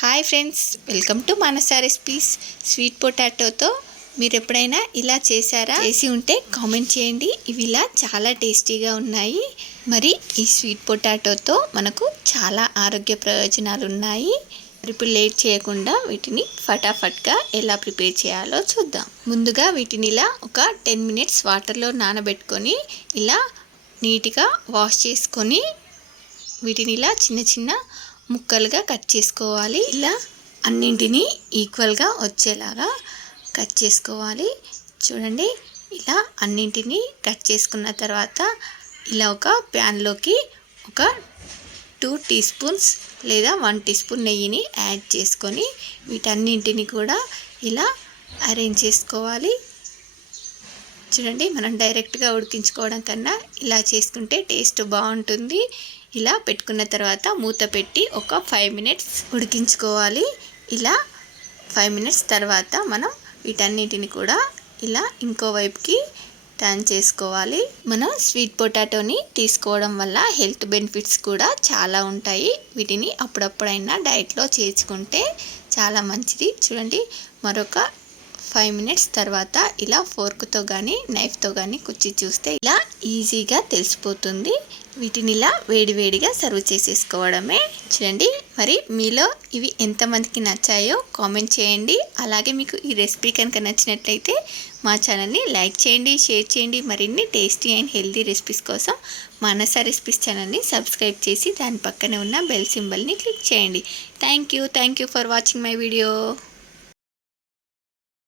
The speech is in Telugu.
Hi friends welcome to Manasa recipes sweet పొటాటోతో మీరు ఎప్పుడైనా ఇలా చేశారా? చేసి ఉంటే కామెంట్ చేయండి. ఇవి ఇలా చాలా టేస్టీగా ఉన్నాయి. మరి ఈ స్వీట్ పొటాటోతో మనకు చాలా ఆరోగ్య ప్రయోజనాలు ఉన్నాయి. ఇప్పుడు లేట్ చేయకుండా వీటిని ఫటాఫట్గా ఎలా ప్రిపేర్ చేయాలో చూద్దాం. ముందుగా వీటిని ఇలా ఒక టెన్ మినిట్స్ వాటర్లో నానబెట్టుకొని ఇలా నీట్గా వాష్ చేసుకొని వీటిని ఇలా చిన్న చిన్న ముక్కలుగా కట్ చేసుకోవాలి. ఇలా అన్నింటినీ ఈక్వల్గా వచ్చేలాగా కట్ చేసుకోవాలి. చూడండి ఇలా అన్నింటినీ కట్ చేసుకున్న తర్వాత ఇలా ఒక ప్యాన్లోకి ఒక టూ టీ స్పూన్స్ లేదా వన్ టీ స్పూన్ నెయ్యిని యాడ్ చేసుకొని వీటన్నింటిని కూడా ఇలా అరేంజ్ చేసుకోవాలి. చూడండి మనం డైరెక్ట్గా ఉడికించుకోవడం కన్నా ఇలా చేసుకుంటే టేస్ట్ బాగుంటుంది. ఇలా పెట్టుకున్న తర్వాత మూత పెట్టి ఒక ఫైవ్ మినిట్స్ ఉడికించుకోవాలి. ఇలా ఫైవ్ మినిట్స్ తర్వాత మనం వీటన్నిటిని కూడా ఇలా ఇంకో వైపుకి టర్న్ చేసుకోవాలి. మనం స్వీట్ పొటాటోని తీసుకోవడం వల్ల హెల్త్ బెనిఫిట్స్ కూడా చాలా ఉంటాయి. వీటిని అప్పుడప్పుడైనా డైట్లో చేర్చుకుంటే చాలా మంచిది. చూడండి మరొక ఫైవ్ మినిట్స్ తర్వాత ఇలా ఫోర్క్తో కానీ నైఫ్తో కానీ కుచ్చి చూస్తే ఇలా ఈజీగా తెలిసిపోతుంది. వీటిని ఇలా వేడివేడిగా సర్వ్ చేసేసుకోవడమే. చూడండి మరి మీలో ఇవి ఎంతమందికి నచ్చాయో కామెంట్ చేయండి. అలాగే మీకు ఈ రెసిపీ కనుక నచ్చినట్లయితే మా ఛానల్ని లైక్ చేయండి షేర్ చేయండి. మరిన్ని టేస్టీ అండ్ హెల్తీ రెసిపీస్ కోసం మానస రెసిపీస్ ఛానల్ని సబ్స్క్రైబ్ చేసి దాని పక్కనే ఉన్న బెల్ సింబల్ని క్లిక్ చేయండి. Thank you thank you for watching my video